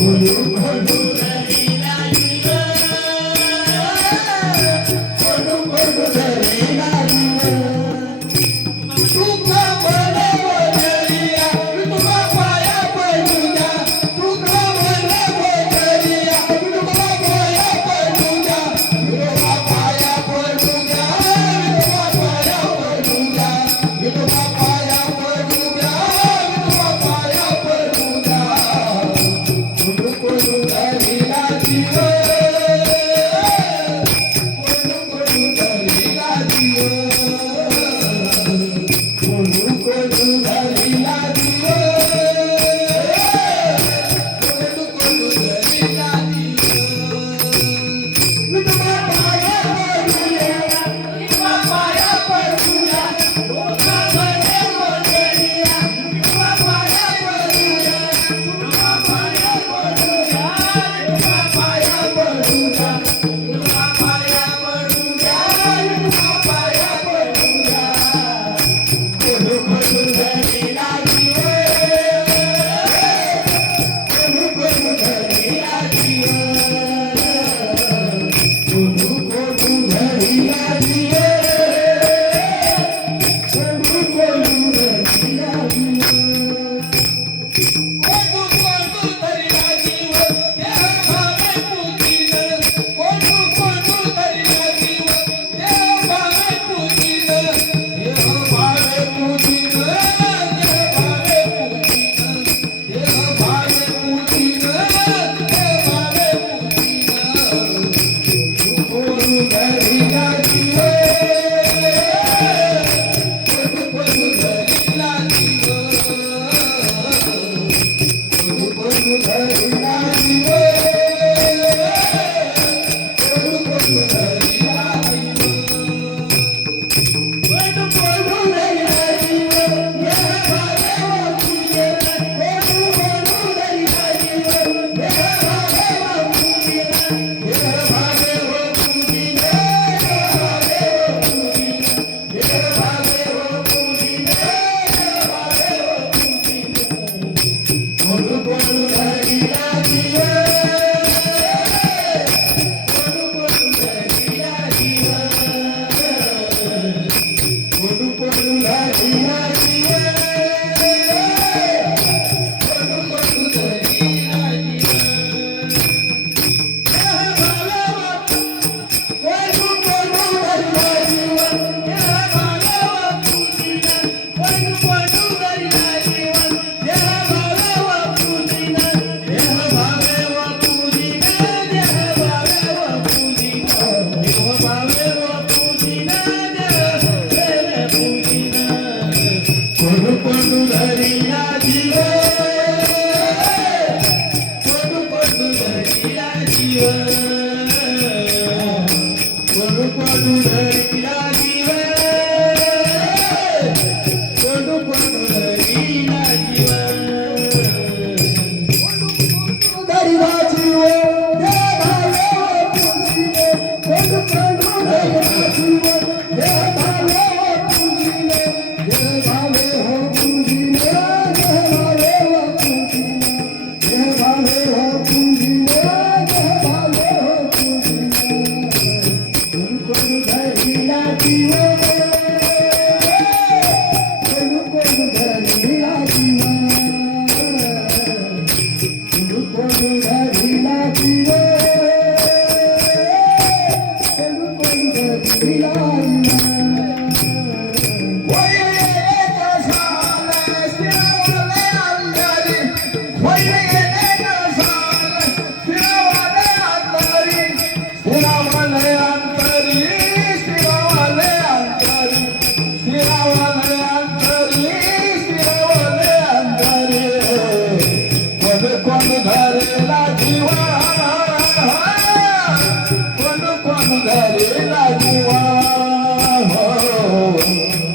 قلوبنا Yeah.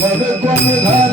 કોણ કોણ